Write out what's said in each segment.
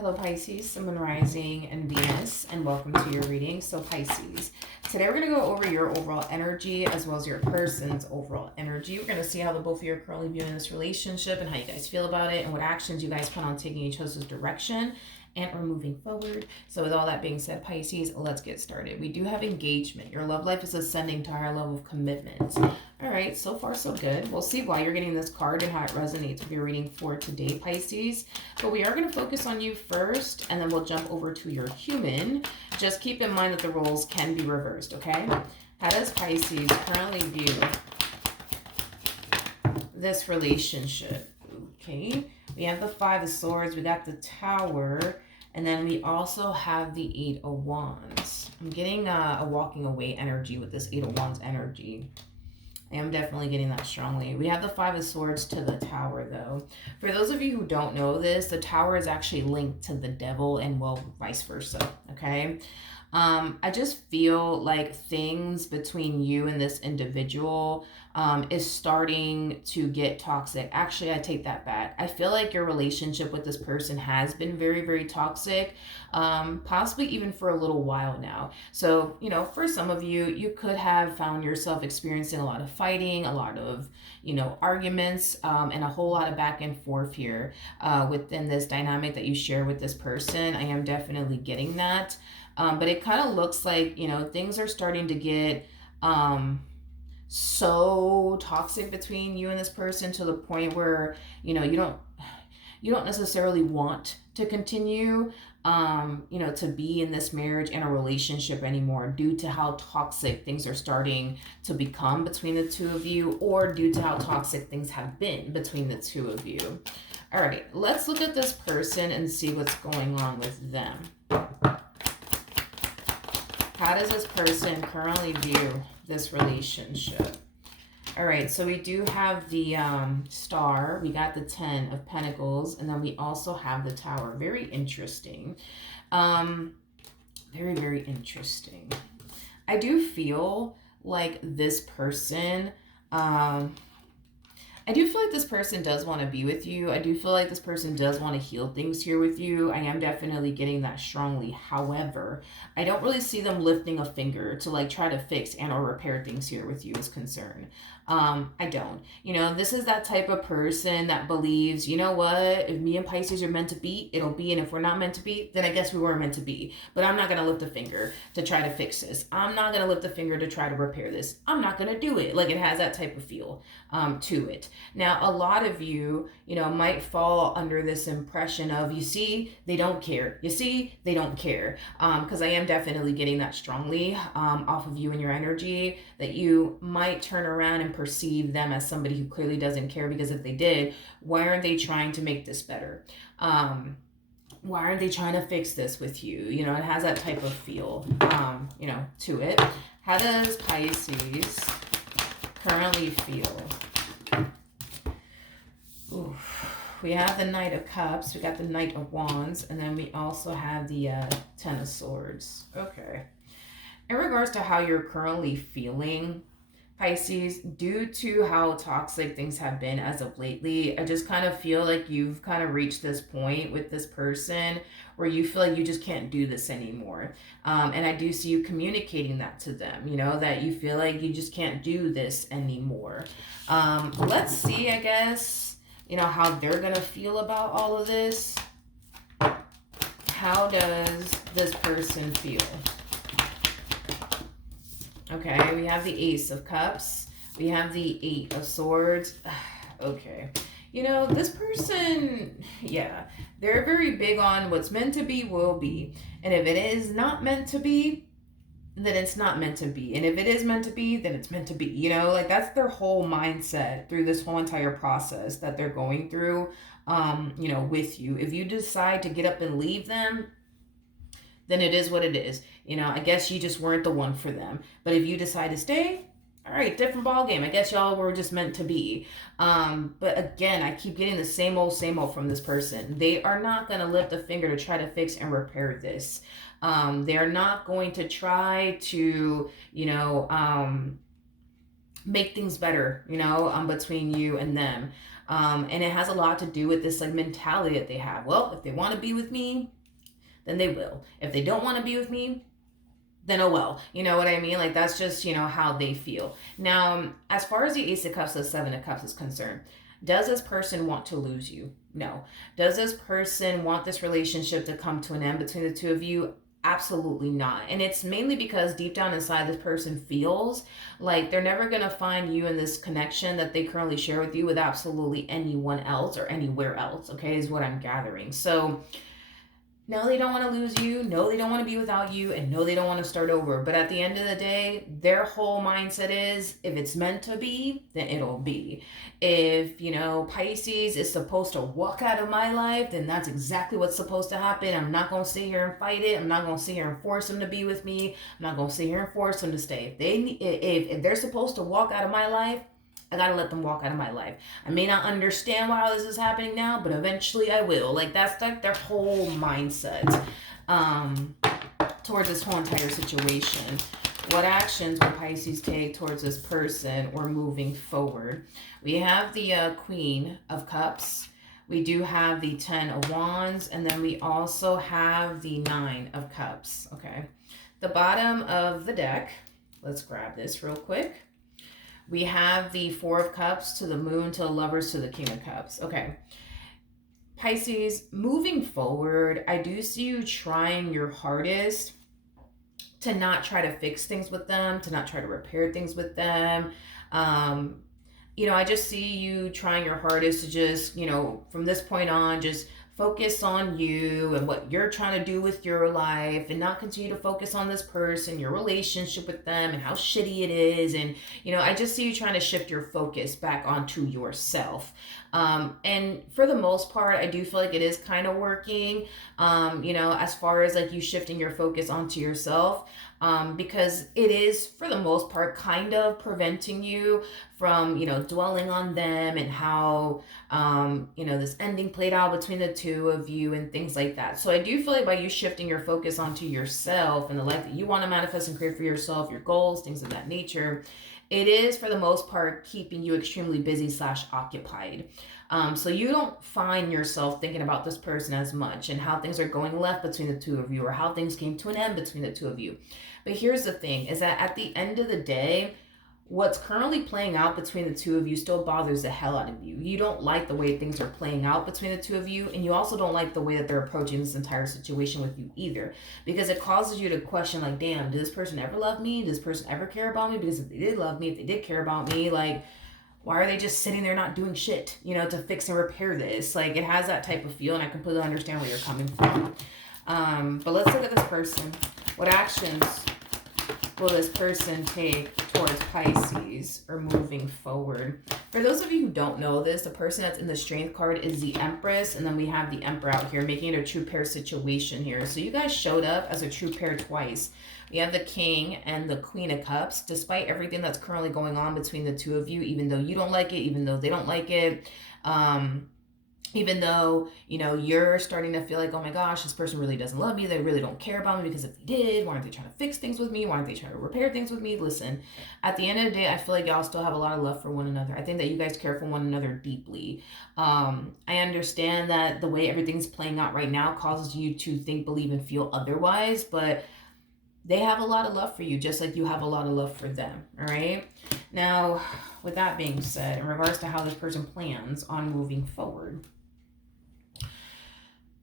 Hello Pisces, Sun, Moon, Rising, and Venus, and welcome to your reading. So Pisces, today we're going to go over your overall energy as well as your person's overall energy. We're going to see how the both of you are currently viewing this relationship and how you guys feel about it and what actions you guys plan on taking each other's direction and or moving forward. So with all that being said, Pisces, let's get started. We do have engagement. Your love life is ascending to a higher level of commitment. All right, so far so good. We'll see why you're getting this card and how it resonates with your reading for today, Pisces. But we are going to focus on you first, and then we'll jump over to your human. Just keep in mind that the roles can be reversed, okay? How does Pisces currently view this relationship? Okay, we have the Five of Swords, we got the Tower, and then we also have the Eight of Wands. I'm getting a walking away energy with this Eight of Wands energy. I am definitely getting that strongly. We have the Five of Swords to the Tower, though. For those of you who don't know this, the Tower is actually linked to the Devil and, well, vice versa, okay? I just feel like things between you and this individual is starting to get toxic. Actually, I take that back. I feel like your relationship with this person has been very, very toxic, possibly even for a little while now. So, you know, for some of you, you could have found yourself experiencing a lot of fighting, a lot of, you know, arguments, and a whole lot of back and forth here within this dynamic that you share with this person. I am definitely getting that. But it kind of looks like, you know, things are starting to get so toxic between you and this person to the point where, you know, you don't necessarily want to continue, you know, to be in this marriage and a relationship anymore due to how toxic things are starting to become between the two of you, or due to how toxic things have been between the two of you. All right, let's look at this person and see what's going on with them. How does this person currently view this relationship? All right, so we do have the Star, we got the Ten of Pentacles, and then we also have the Tower. Very interesting. Very, very interesting. I do feel like this person, I do feel like this person does want to be with you. I do feel like this person does want to heal things here with you. I am definitely getting that strongly. However, I don't really see them lifting a finger to like try to fix and or repair things here with you is concerned. I don't. You know, this is that type of person that believes, you know what, if me and Pisces are meant to be, it'll be. And if we're not meant to be, then I guess we were meant to be. But I'm not going to lift a finger to try to fix this. I'm not going to lift a finger to try to repair this. I'm not going to do it. Like, it has that type of feel to it. Now, a lot of you, you know, might fall under this impression of, you see, they don't care. You see, they don't care. Because I am definitely getting that strongly off of you and your energy, that you might turn around and perceive them as somebody who clearly doesn't care, because if they did, why aren't they trying to make this better? Why aren't they trying to fix this with you? You know, it has that type of feel, you know, to it. How does Pisces currently feel? Ooh. We have the Knight of Cups, we got the Knight of Wands, and then we also have the Ten of Swords. Okay. In regards to how you're currently feeling, Pisces, due to how toxic things have been as of lately, I just kind of feel like you've kind of reached this point with this person where you feel like you just can't do this anymore. And I do see you communicating that to them, you know, that you feel like you just can't do this anymore. Let's see, I guess, you know, how they're going to feel about all of this. How does this person feel? Okay, we have the Ace of Cups. We have the Eight of Swords. Okay. You know, this person, yeah, they're very big on what's meant to be will be. And if it is not meant to be, then it's not meant to be. And if it is meant to be, then it's meant to be. You know, like that's their whole mindset through this whole entire process that they're going through, you know, with you. If you decide to get up and leave them, then it is what it is. You know, I guess you just weren't the one for them. But if you decide to stay, all right, different ball game. I guess y'all were just meant to be. But again, I keep getting the same old from this person. They are not going to lift a finger to try to fix and repair this. They're not going to try to, you know, make things better, you know, between you and them. And it has a lot to do with this like mentality that they have. Well, if they want to be with me, then they will. If they don't want to be with me, then oh well. You know what I mean? Like that's just, how they feel. Now, as far as the Ace of Cups, the Seven of Cups is concerned, does this person want to lose you? No. Does this person want this relationship to come to an end between the two of you? Absolutely not. And it's mainly because deep down inside, this person feels like they're never going to find you in this connection that they currently share with you with absolutely anyone else or anywhere else, okay, is what I'm gathering. So, no, they don't want to lose you. No, they don't want to be without you. And no, they don't want to start over. But at the end of the day, their whole mindset is if it's meant to be, then it'll be. If, Pisces is supposed to walk out of my life, then that's exactly what's supposed to happen. I'm not going to sit here and fight it. I'm not going to sit here and force them to be with me. I'm not going to sit here and force them to stay. If they're supposed to walk out of my life, I gotta let them walk out of my life. I may not understand why this is happening now, but eventually I will. Like that's like their whole mindset towards this whole entire situation. What actions will Pisces take towards this person or moving forward? We have the Queen of Cups. We do have the 10 of Wands, and then we also have the 9 of Cups. Okay, the bottom of the deck. Let's grab this real quick. We have the 4 of Cups to the Moon, to the Lovers, to the King of Cups. Okay. Pisces, moving forward, I do see you trying your hardest to not try to fix things with them, to not try to repair things with them. I just see you trying your hardest to just, from this point on, just focus on you and what you're trying to do with your life and not continue to focus on this person, your relationship with them and how shitty it is. And, I just see you trying to shift your focus back onto yourself. And for the most part, I do feel like it is kind of working, as far as like you shifting your focus onto yourself. Because it is, for the most part, kind of preventing you from, dwelling on them and how, this ending played out between the two of you and things like that. So I do feel like by you shifting your focus onto yourself and the life that you want to manifest and create for yourself, your goals, things of that nature, it is, for the most part, keeping you extremely busy / occupied. So you don't find yourself thinking about this person as much and how things are going left between the two of you or how things came to an end between the two of you. But here's the thing, is that at the end of the day, what's currently playing out between the two of you still bothers the hell out of you. You don't like the way things are playing out between the two of you, and you also don't like the way that they're approaching this entire situation with you either, because it causes you to question, like, damn, did this person ever love me? Does this person ever care about me? Because if they did love me, if they did care about me, like, why are they just sitting there not doing shit, to fix and repair this? Like, it has that type of feel, and I completely understand where you're coming from. But let's look at this person. What actions will this person take towards Pisces or moving forward? For those of you who don't know this, the person that's in the Strength card is the Empress, and then we have the Emperor out here, making it a true pair situation here. So you guys showed up as a true pair twice. We have the King and the Queen of Cups, despite everything that's currently going on between the two of you, even though you don't like it, even though they don't like it, even though, you're starting to feel like, oh my gosh, this person really doesn't love me. They really don't care about me, because if they did, why aren't they trying to fix things with me? Why aren't they trying to repair things with me? Listen, at the end of the day, I feel like y'all still have a lot of love for one another. I think that you guys care for one another deeply. I understand that the way everything's playing out right now causes you to think, believe, and feel otherwise, but they have a lot of love for you, just like you have a lot of love for them, all right? Now, with that being said, in regards to how this person plans on moving forward,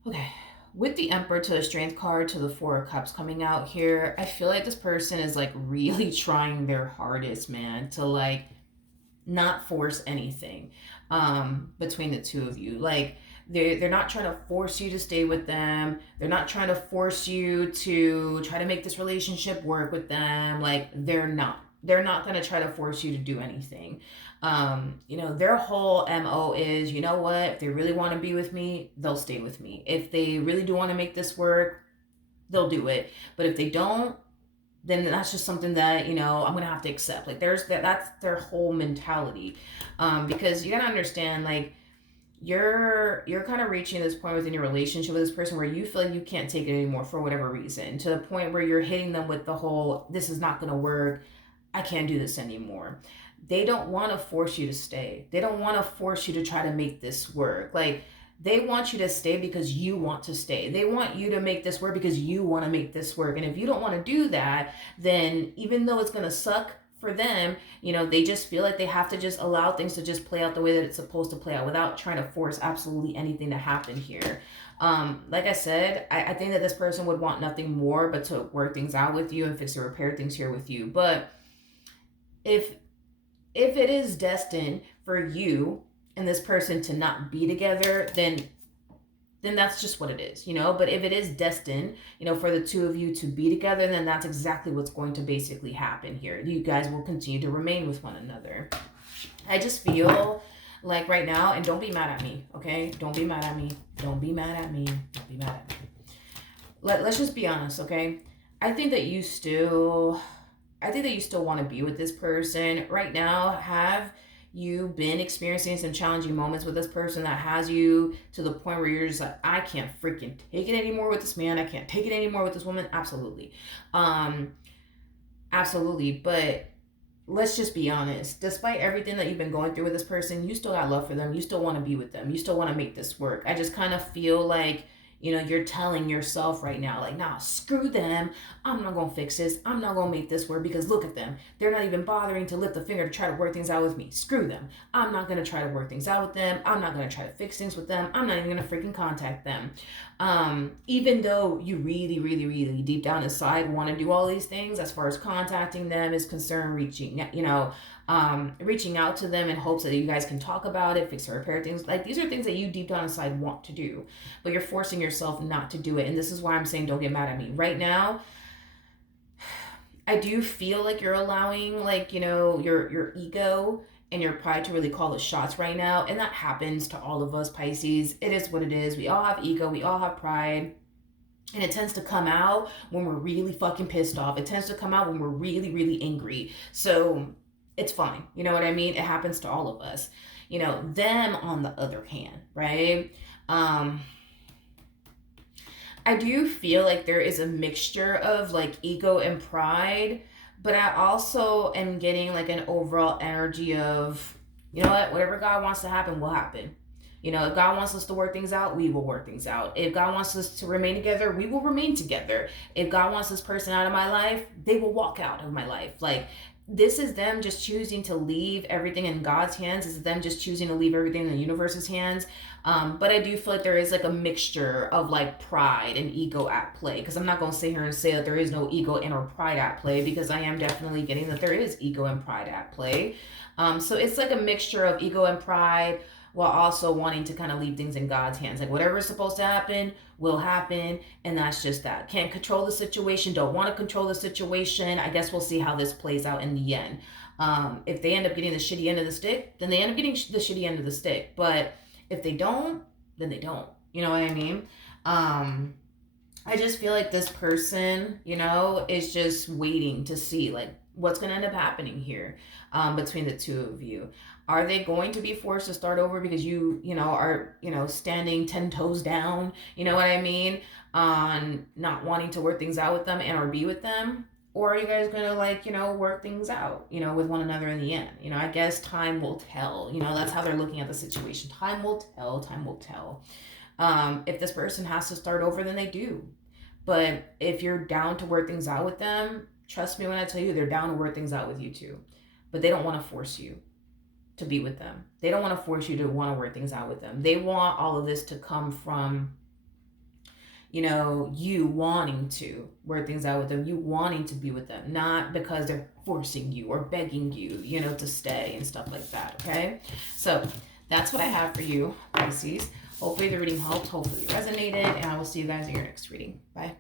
okay, with the Emperor to the Strength card to the 4 of Cups coming out here, I feel like this person is like really trying their hardest, man, to like not force anything between the two of you. Like, they're not trying to force you to stay with them. They're not trying to force you to try to make this relationship work with them. Like, they're not going to try to force you to do anything. Their whole MO is, you know what, if they really want to be with me, they'll stay with me. If they really do want to make this work, they'll do it. But if they don't, then that's just something that, I'm going to have to accept. Like, that's their whole mentality. Because you got to understand, like, you're kind of reaching this point within your relationship with this person where you feel like you can't take it anymore for whatever reason, to the point where you're hitting them with the whole, this is not going to work, I can't do this anymore. they don't want to force you to stay. They don't want to force you to try to make this work. Like, they want you to stay because you want to stay. They want you to make this work because you want to make this work. And if you don't want to do that, then even though it's going to suck for them, they just feel like they have to just allow things to just play out the way that it's supposed to play out without trying to force absolutely anything to happen here. Like I said, I think that this person would want nothing more but to work things out with you and fix or repair things here with you. But if it is destined for you and this person to not be together, then that's just what it is, But if it is destined, for the two of you to be together, then that's exactly what's going to basically happen here. You guys will continue to remain with one another. I just feel like right now, and don't be mad at me, okay? Don't be mad at me. Don't be mad at me. Don't be mad at me. Let's just be honest, okay? I think that you still want to be with this person right now. Have you been experiencing some challenging moments with this person that has you to the point where you're just like, I can't freaking take it anymore with this man. I can't take it anymore with this woman. Absolutely. Absolutely. But let's just be honest. Despite everything that you've been going through with this person, you still got love for them. You still want to be with them. You still want to make this work. I just kind of feel like, you're telling yourself right now, like, nah, screw them. I'm not going to fix this. I'm not going to make this work because look at them. They're not even bothering to lift a finger to try to work things out with me. Screw them. I'm not going to try to work things out with them. I'm not going to try to fix things with them. I'm not even going to freaking contact them. Even though you really, really, really deep down inside want to do all these things as far as contacting them is concerned, reaching out to them in hopes that you guys can talk about it, fix or repair things. Like, these are things that you deep down inside want to do, but you're forcing yourself not to do it. And this is why I'm saying, don't get mad at me. Right now, I do feel like you're allowing, like, your ego and your pride to really call the shots right now. And that happens to all of us, Pisces. It is what it is. We all have ego. We all have pride. And it tends to come out when we're really fucking pissed off. It tends to come out when we're really, really angry. So it's fine. You know what I mean? It happens to all of us. Them on the other hand, right? I do feel like there is a mixture of like ego and pride, but I also am getting like an overall energy of, whatever God wants to happen will happen. If God wants us to work things out, we will work things out. If God wants us to remain together, we will remain together. If God wants this person out of my life, they will walk out of my life. Like, this is them just choosing to leave everything in God's hands. This is them just choosing to leave everything in the universe's hands. But I do feel like there is like a mixture of like pride and ego at play. Because I'm not going to sit here and say that there is no ego and or pride at play, because I am definitely getting that there is ego and pride at play. So it's like a mixture of ego and pride, while also wanting to kind of leave things in God's hands. Like, whatever is supposed to happen will happen, and that's just that. Can't control the situation, don't want to control the situation. I guess we'll see how this plays out in the end. If they end up getting the shitty end of the stick, then they end up getting the shitty end of the stick. But if they don't, then they don't. You know what I mean? I just feel like this person, is just waiting to see, like, what's going to end up happening here between the two of you. Are they going to be forced to start over because you are, standing 10 toes down, you know what I mean, on not wanting to work things out with them and or be with them? Or are you guys going to work things out, with one another in the end? I guess time will tell. That's how they're looking at the situation. Time will tell. Time will tell. If this person has to start over, then they do. But if you're down to work things out with them, trust me when I tell you, they're down to work things out with you too. But they don't want to force you to be with them. They don't want to force you to want to work things out with them. They want all of this to come from, you wanting to work things out with them, you wanting to be with them, not because they're forcing you or begging you, to stay and stuff like that, okay? So that's what I have for you, Pisces. Hopefully the reading helped. Hopefully it resonated. And I will see you guys in your next reading. Bye.